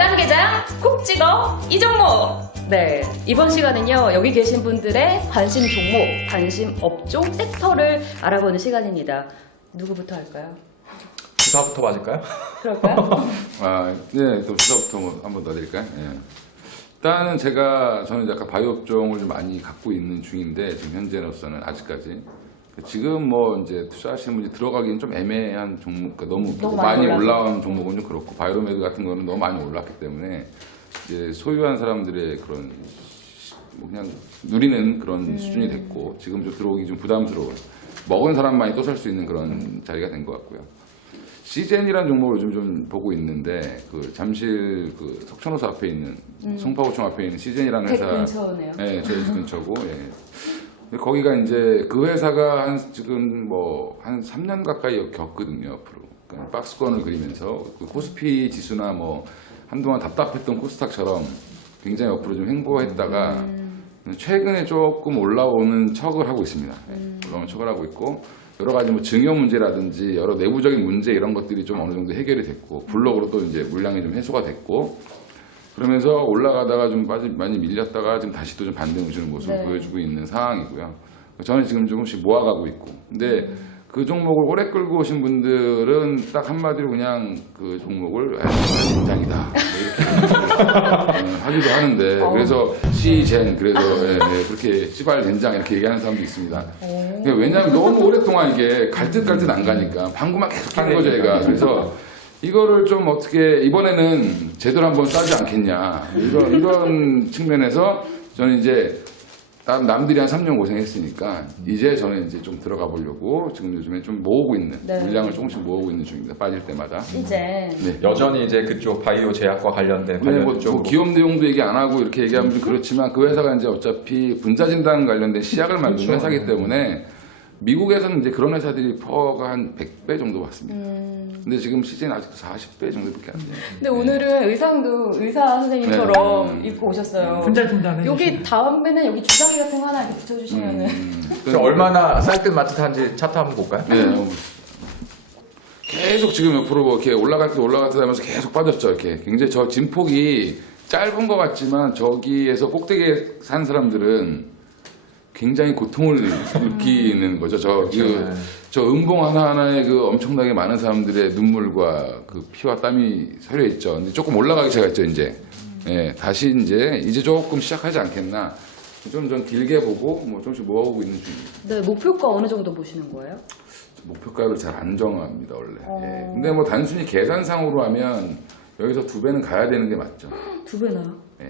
야간 개장 콕 찍어 이 종목. 네, 이번 시간은요 여기 계신 분들의 관심 종목, 관심 업종, 섹터를 알아보는 시간입니다. 누구부터 할까요? 주사부터 맞을까요? 그럴까요? 네, 또 주사부터 한번 더 드릴까요? 예. 일단은 저는 약간 바이오 업종을 좀 많이 갖고 있는 중인데, 지금 현재로서는 아직까지. 지금 뭐 이제 투자하시는 분이 들어가기는 좀 애매한 종목, 그러니까 너무 많이 올라온 종목은 좀 그렇고, 바이오메드 같은 거는 너무 많이 올랐기 때문에, 이제 소유한 사람들의 그런, 뭐 그냥 누리는 그런 수준이 됐고, 지금 좀 들어오기 좀 부담스러워요. 먹은 사람만이 또 살 수 있는 그런 자리가 된 것 같고요. 시젠이라는 종목을 요즘 좀 보고 있는데, 그 잠실 그 석천호수 앞에 있는 송파구청 앞에 있는 시젠이라는 회사, 근처네요. 네, 저희 집 근처고, 예. 근데 거기가 이제 그 회사가 지금 뭐 한 3년 가까이 겪거든요, 앞으로. 그러니까 박스권을 그리면서 그 코스피 지수나 뭐 한동안 답답했던 코스닥처럼 굉장히 옆으로 좀 횡보했다가 최근에 조금 올라오는 척을 하고 있습니다. 올라오는 척을 하고 있고, 여러 가지 뭐 증여 문제라든지 여러 내부적인 문제 이런 것들이 좀 어느 정도 해결이 됐고, 블록으로 또 이제 물량이 좀 해소가 됐고, 그러면서 올라가다가 좀 많이 밀렸다가 지금 다시 또 좀 반등을 주는 모습을 보여주고 있는 상황이고요. 저는 지금 조금씩 모아가고 있고, 근데 그 종목을 오래 끌고 오신 분들은 딱 한마디로 그냥 그 종목을 된장이다 이렇게 하기도 하는데, 그래서 시젠, 그래서 그렇게 씨발 된장 이렇게 얘기하는 사람도 있습니다. 왜냐하면 너무 오랫동안 이게 갈 듯 안 가니까 방구만 계속 끼는 거죠, 얘가. 그래서 이거를 좀 어떻게 이번에는 제대로 한번 싸지 않겠냐, 이런 측면에서 저는 이제 남들이 한 3년 고생했으니까 이제 저는 이제 좀 들어가 보려고 지금 요즘에 좀 모으고 있는, 물량을 조금씩 모으고 있는 중입니다. 빠질 때마다. 이제 네. 여전히 이제 그쪽 바이오 제약과 관련된 뭐 기업 내용도 얘기 안 하고 이렇게 얘기하면 좀 그렇지만, 그 회사가 이제 어차피 분자진단 관련된 시약을 만드는 회사이기 때문에 미국에서는 이제 그런 회사들이 퍼가 한 100배 정도 받습니다. 근데 지금 시즌 아직도 40배 정도밖에 안 돼요. 근데 오늘은 의상도 의사 선생님처럼 입고 오셨어요. 분장분장 여기 다음에는 여기 주사기 같은 거 하나 이렇게 붙여주시면은 얼마나 쌀듯 맞듯한지 차트 한번 볼까요? 네. 계속 지금 옆으로 뭐 이렇게 올라갈 때 하면서 계속 빠졌죠. 이렇게 굉장히 저 진폭이 짧은 것 같지만, 저기에서 꼭대기에 산 사람들은 굉장히 고통을 느끼는 거죠. 저 음봉 하나하나에 그 엄청나게 많은 사람들의 눈물과 그 피와 땀이 서려 있죠. 근데 조금 올라가기 시작했죠, 이제. 예, 다시 이제 조금 시작하지 않겠나. 좀 길게 보고 뭐 조금씩 모아오고 있는 중입니다. 네, 목표가 어느 정도 보시는 거예요? 목표가를 잘 안 정합니다, 원래. 예. 근데 뭐 단순히 계산상으로 하면 여기서 2배는 가야 되는 게 맞죠. 2배나요? 예.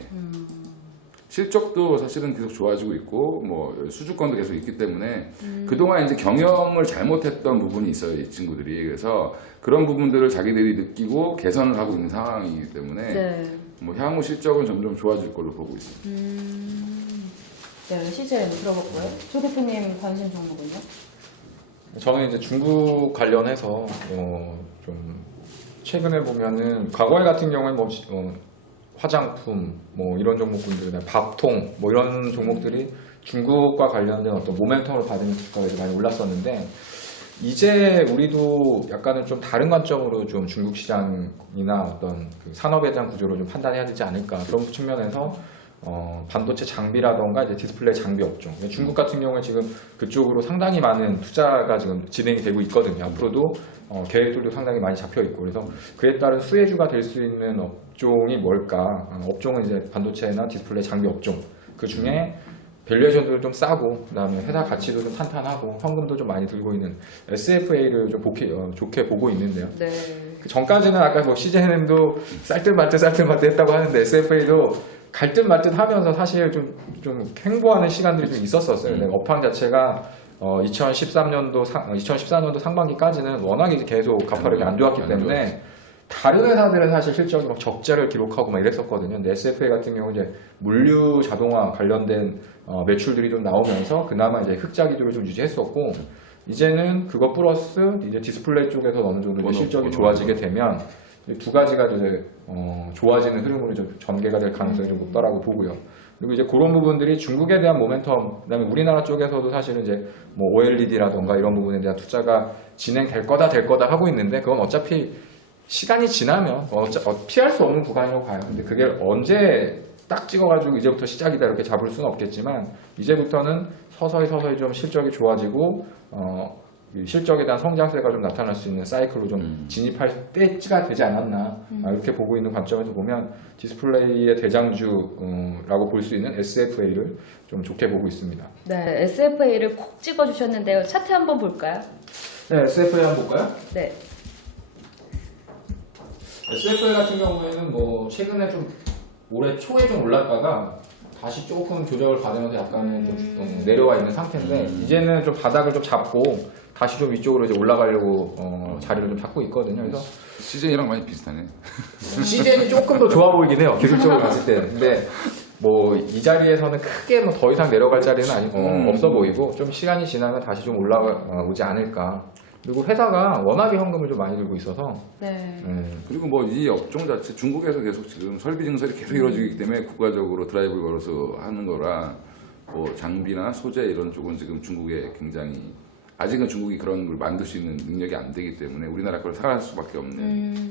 실적도 사실은 계속 좋아지고 있고, 뭐 수주권도 계속 있기 때문에 그동안 이제 경영을 잘못했던 부분이 있어요, 이 친구들이. 그래서 그런 부분들을 자기들이 느끼고 개선을 하고 있는 상황이기 때문에 뭐 향후 실적은 점점 좋아질 걸로 보고 있습니다. 네, 시즌 들어봤고요. 조 대표님 관심 종목은요? 저는 이제 중국 관련해서 좀 최근에 보면은 과거에 같은 경우에 뭐 화장품 뭐 이런 종목군들, 밥통 뭐 이런 종목들이 중국과 관련된 어떤 모멘텀을 받은 주가가 많이 올랐었는데, 이제 우리도 약간은 좀 다른 관점으로 좀 중국 시장이나 어떤 그 산업에 대한 구조를 좀 판단해야 되지 않을까, 그런 측면에서 반도체 장비라던가 이제 디스플레이 장비 업종, 중국 같은 경우에 지금 그쪽으로 상당히 많은 투자가 지금 진행이 되고 있거든요. 앞으로도 계획들도 상당히 많이 잡혀 있고, 그래서 그에 따른 수혜주가 될 수 있는 업종이 뭘까? 업종은 이제 반도체나 디스플레이 장비 업종, 그 중에 밸류에이션도 좀 싸고, 그다음에 회사 가치도 좀 탄탄하고, 현금도 좀 많이 들고 있는 SFA를 좀 좋게 보고 있는데요. 네. 그 전까지는 아까 뭐 CJNM도 쌀듯 말듯 했다고 하는데, SFA도 갈 듯 말 듯 하면서 사실 좀 횡보하는 시간들이 좀 있었어요. 업황 자체가 2014년도 상반기까지는 워낙에 이제 계속 가파르게 안 좋았기 때문에 다른 회사들은 사실 실적이 막 적자를 기록하고 막 이랬었거든요. 근데 SFA 같은 경우 이제 물류 자동화 관련된 매출들이 좀 나오면서 그나마 이제 흑자 기조를 좀 유지했었고, 이제는 그거 플러스 이제 디스플레이 쪽에서 어느 정도 이제 실적이 좋아지게 되면 두 가지가 이제 좋아지는 흐름으로 좀 전개가 될 가능성이 좀 높다라고 보고요. 그리고 이제 그런 부분들이 중국에 대한 모멘텀, 그다음에 우리나라 쪽에서도 사실은 이제 뭐 OLED라던가 이런 부분에 대한 투자가 진행될 거다 하고 있는데, 그건 어차피 시간이 지나면 피할 수 없는 구간이라고 봐요. 근데 그게 언제 딱 찍어가지고 이제부터 시작이다 이렇게 잡을 수는 없겠지만 이제부터는 서서히 좀 실적이 좋아지고 이 실적에 대한 성장세가 좀 나타날 수 있는 사이클로 좀 진입할 때가 되지 않았나 이렇게 보고 있는 관점에서 보면 디스플레이의 대장주라고 볼 수 있는 SFA를 좀 좋게 보고 있습니다. 네, SFA를 콕 찍어주셨는데요. 차트 한번 볼까요? 네, SFA 한번 볼까요? 네. SFA 같은 경우에는 뭐 최근에 좀 올해 초에 좀 올랐다가 다시 조금 조정을 받으면서 약간은 좀 내려와 있는 상태인데 이제는 좀 바닥을 좀 잡고 다시 좀 위쪽으로 이제 올라가려고 자리를 좀 잡고 있거든요. 그래서 시즌이랑 많이 비슷하네. 시즌이 조금 더 좋아 보이긴 해요. 기술적으로 봤을 때는. 근데 뭐 이 자리에서는 크게 뭐 더 이상 내려갈 자리는 없어 보이고 좀 시간이 지나면 다시 좀 올라오지 않을까. 그리고 회사가 워낙에 현금을 좀 많이 들고 있어서 네. 그리고 뭐 이 업종 자체 중국에서 계속 지금 설비 증설이 계속 이루어지기 때문에 국가적으로 드라이브를 걸어서 하는 거라 뭐 장비나 소재 이런 쪽은 지금 중국에 굉장히 아직은 중국이 그런 걸 만들 수 있는 능력이 안 되기 때문에 우리나라 걸 사갈 수밖에 없는.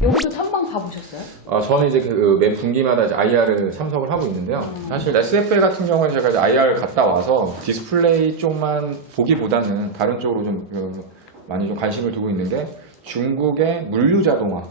여기도 탐방 가보셨어요? 저는 이제 그 매 분기마다 이제 IR을 참석을 하고 있는데요. 사실 SFA 같은 경우는 제가 이제 IR 갔다 와서 디스플레이 쪽만 보기보다는 다른 쪽으로 좀 많이 좀 관심을 두고 있는 게 중국의 물류 자동화.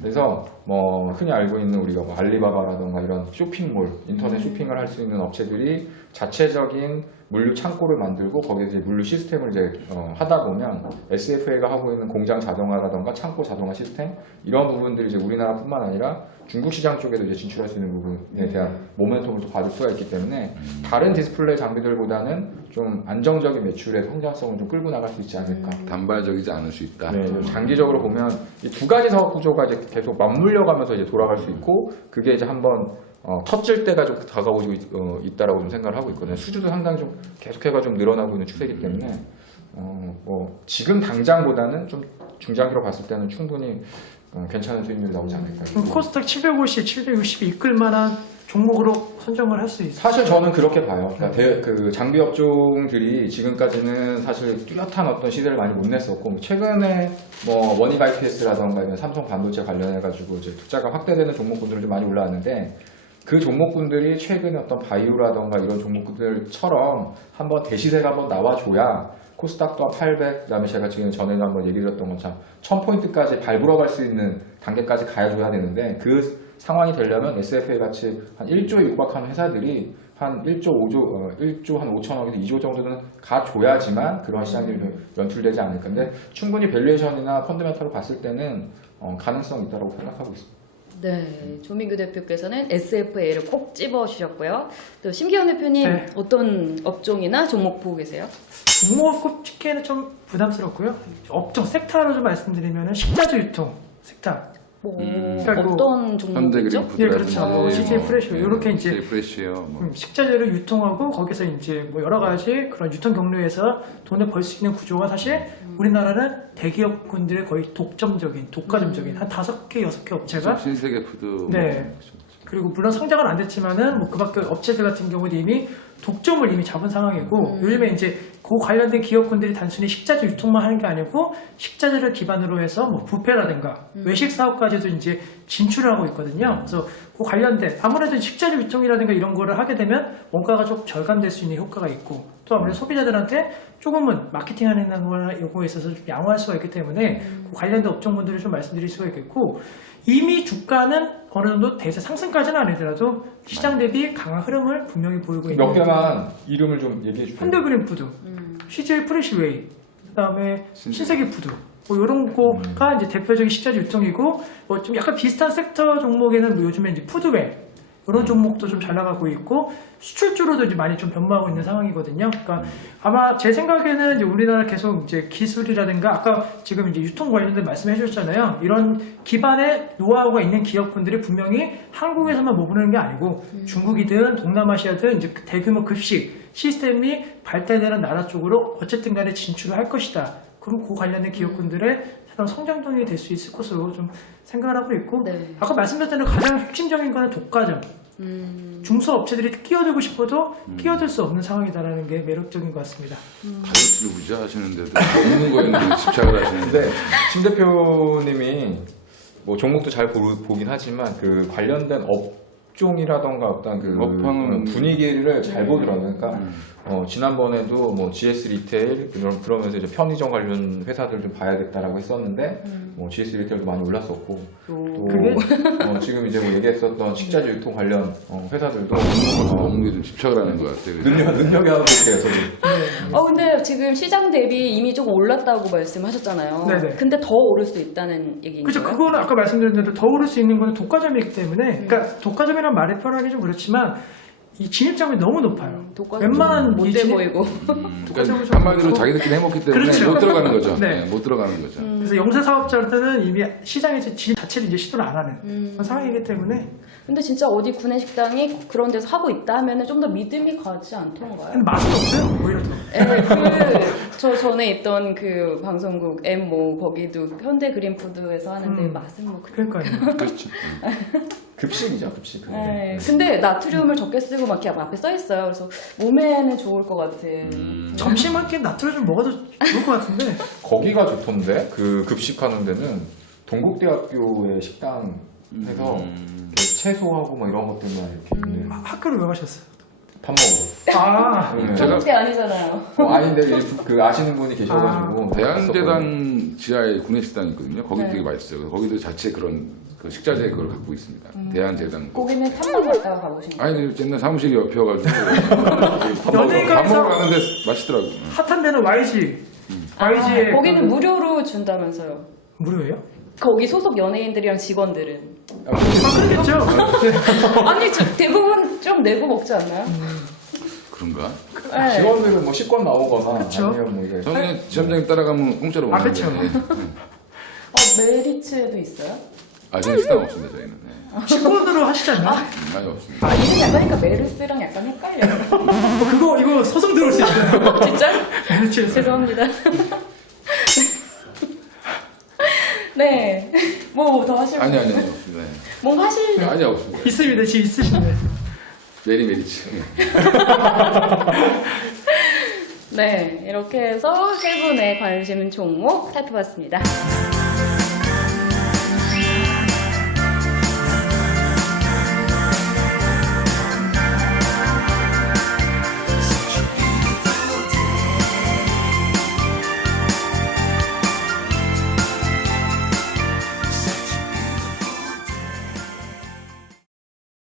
그래서 뭐 흔히 알고 있는 우리가 뭐 알리바바라던가 이런 쇼핑몰, 인터넷 쇼핑을 할 수 있는 업체들이 자체적인 물류 창고를 만들고 거기에 이제 물류 시스템을 이제 하다 보면 SFA가 하고 있는 공장 자동화라던가 창고 자동화 시스템 이런 부분들이 이제 우리나라뿐만 아니라 중국 시장 쪽에도 이제 진출할 수 있는 부분에 대한 모멘텀을 또 받을 수가 있기 때문에 다른 디스플레이 장비들보다는 좀 안정적인 매출의 성장성을 좀 끌고 나갈 수 있지 않을까. 단발적이지 않을 수 있다. 네, 좀 장기적으로 보면 이 두 가지 사업 구조가 이제 계속 맞물려가면서 이제 돌아갈 수 있고 그게 이제 한번 터질 때가 좀 다가오고 있다라고 좀 생각을 하고 있거든요. 수주도 상당히 좀 계속해가 좀 늘어나고 있는 추세이기 때문에 뭐 지금 당장보다는 좀 중장기로 봤을 때는 충분히 괜찮은 수익률이 나오지 않을까. 코스닥 750, 760이 이끌 만한 종목으로 선정을 할 수 있어요. 사실 저는 그렇게 봐요. 그러니까 그 장비 업종들이 지금까지는 사실 뚜렷한 어떤 시세를 많이 못 냈었고 최근에 뭐 원익 IPS라던가 이런 삼성 반도체 관련해가지고 이제 투자가 확대되는 종목군들이 좀 많이 올라왔는데 그 종목군들이 최근에 어떤 바이오라던가 이런 종목군들처럼 한번 대시세가 한번 나와줘야 코스닥 또한 800, 그다음에 제가 지금 전에도 한번 얘기드렸던 것처럼 1000포인트까지 밟으러 갈 수 있는 단계까지 가야줘야 되는데 그 상황이 되려면 SFA 같이 한 1조에 육박하는 회사들이 한 1조 1조 한 5천억에서 2조 정도는 가줘야지만 그런 시장들이 좀 연출되지 않을까. 근데 충분히 밸류에이션이나 펀드멘탈로 봤을 때는 가능성이 있다고 생각하고 있습니다. 네, 조민규 대표께서는 SFA를 꼭 집어주셨고요. 또 심기현 대표님 네. 어떤 업종이나 종목 보고 계세요? 종목을 꼽기에는 좀 부담스럽고요. 업종 섹터로 좀 말씀드리면 식자재 유통 섹터. 그러니까 그 어떤 현대 종목이죠? 그린 예, 그렇죠. CJ 프레시오 이렇게 이제 CJ 프레시오 뭐. 식자재를 유통하고 거기서 이제 뭐 여러 가지 그런 유통 경로에서 돈을 벌 수 있는 구조가 사실 우리나라는 대기업군들의 거의 독과점적인 한 5개, 6개 업체가 신세계 푸드 네. 뭐. 그리고 물론 성장은 안 됐지만은 뭐 그밖에 업체들 같은 경우도 이미 독점을 이미 잡은 상황이고 요즘에 이제 그 관련된 기업군들이 단순히 식자재 유통만 하는 게 아니고 식자재를 기반으로 해서 뭐 부페라든가 외식 사업까지도 이제 진출을 하고 있거든요. 그래서 그 관련된 아무래도 식자재 유통이라든가 이런 거를 하게 되면 원가가 좀 절감될 수 있는 효과가 있고 또 아무래도 소비자들한테 조금은 마케팅하는 거나 요거에 있어서 좀 양호할 수가 있기 때문에 그 관련된 업종분들을 좀 말씀드릴 수가 있겠고 이미 주가는 어느 정도 대세 상승까지는 아니더라도 시장 대비 강한 흐름을 분명히 보이고 있는 몇 개만 이름을 좀 얘기해 주세요. 현대그린 푸드, CJ 프레시웨이, 그다음에 신세계 푸드 뭐 이런 거가 이제 대표적인 식자재 유통이고 뭐 좀 약간 비슷한 섹터 종목에는 뭐 요즘에 이제 푸드웨어 이런 종목도 좀 잘 나가고 있고 수출주로도 이제 많이 좀 변모하고 있는 상황이거든요. 그러니까 아마 제 생각에는 이제 우리나라 계속 이제 기술이라든가 아까 지금 이제 유통 관련된 말씀해 주셨잖아요. 이런 기반의 노하우가 있는 기업군들이 분명히 한국에서만 머무르는 게 아니고 중국이든 동남아시아든 이제 대규모 급식 시스템이 발달되는 나라 쪽으로 어쨌든 간에 진출을 할 것이다. 그럼 그 관련된 기업군들의 새로운 성장동이 될 수 있을 것으로 좀 생각을 하고 있고 네. 아까 말씀드렸던 가장 핵심적인 거는 독과점. 중소업체들이 끼어들고 싶어도 끼어들 수 없는 상황이다라는 게 매력적인 것 같습니다. 다이어트를 무지하시는데도 먹는 거에는 집착을 하시는데 근데 심 대표님이 뭐 종목도 잘 보긴 하지만 그 관련된 업종이라던가 어떤 그 업황은 분위기를 잘 보더라고요. 그러니까 지난번에도 뭐 GS 리테일 그러면서 이제 편의점 관련 회사들 좀 봐야겠다라고 했었는데 뭐 GS 리테일도 많이 올랐었고 또 그게? 지금 이제 뭐 얘기했었던 식자재 유통 관련 회사들도 업무에 좀 집착을 하는 것 같아요. 능력이 있어요. 저도. 근데 지금 시장 대비 이미 조금 올랐다고 말씀하셨잖아요. 네네. 근데 더 오를 수 있다는 얘기인가요? 그렇죠. 그거는 아까 말씀드린 대로 더 오를 수 있는 거는 독과점이기 때문에, 그러니까 독과점이란 말이 편하기 좀 그렇지만 이 진입장벽이 너무 높아요. 독과점 웬만한 이 못돼 진입- 보이고. 그러니까 한마디로 자기들끼리 해먹기 때문에 그렇죠. 못 들어가는 거죠. 네. 못 들어가는 거죠. 그래서 영세 사업자들은 이미 시장에서 진입 자체를 이제 시도를 안 하는 그런 상황이기 때문에. 근데 진짜 어디 구내식당이 그런 데서 하고 있다 하면은 좀 더 믿음이 가지 않던가요? 근데 맛은 없어요. 오히려 더. 저 전에 있던 그 방송국 M 거기도 현대 그린푸드에서 하는데 맛은 뭐 그러니까요. 그렇죠. 급식이죠, 급식. 네. 근데 나트륨을 적게 쓰고 막 이렇게 앞에 써 있어요. 그래서 몸에는 좋을 것 같은. 점심 한 끼 나트륨 좀 먹어도 좋을 것 같은데. 거기가 좋던데 그 급식하는 데는 동국대학교의 식당에서 이렇게 채소하고 뭐 이런 것들만 이렇게 있는 학교를 왜 가셨어요? 밥 먹으러. 아, 네. 저렇게 아니잖아요. 아닌데 그 아시는 분이 계셔가지고 대한제당 지하에 구내식당이 있거든요. 거기 네. 되게 맛있어요. 그래서 거기도 자체 그런 그 식자재 그걸 갖고 있습니다. 대한제당. 거기는 탐방 갔다가 가보신 거예요? 아니 옛날 사무실이 옆이어가지고 연예인가에서- 밥 먹으러 가는데 맛있더라고요. 핫한 데는 YG. YG에 거기는 무료로 준다면서요? 무료예요? 거기 소속 연예인들이랑 직원들은. 아, 그러겠죠. 아니, 대부분 좀 내고 먹지 않나요? 그런가? 네. 직원들은 뭐 식권 나오거나 그쵸. 아니면 뭐 이제 저는 지점장님 따라가면 공짜로 아, 먹는데. 그쵸. 메리츠에도 있어요? 저는 식당 없습니다. 저희는. 네. 식권으로 하시지 않나요? 많이 없습니다. 이름 약간 하니까 메르스랑 약간 헷갈려요. 이거 소송 들어올 수 있어요. 진짜? 그렇지. 죄송합니다. 네. 뭐 더 하실 아니 거예요? 없습니다. 네. 뭔가 하실 아니 없습니다. 있습니다. 지금 있으신데. 메리츠. 네, 이렇게 해서 세 분의 관심 종목 살펴봤습니다.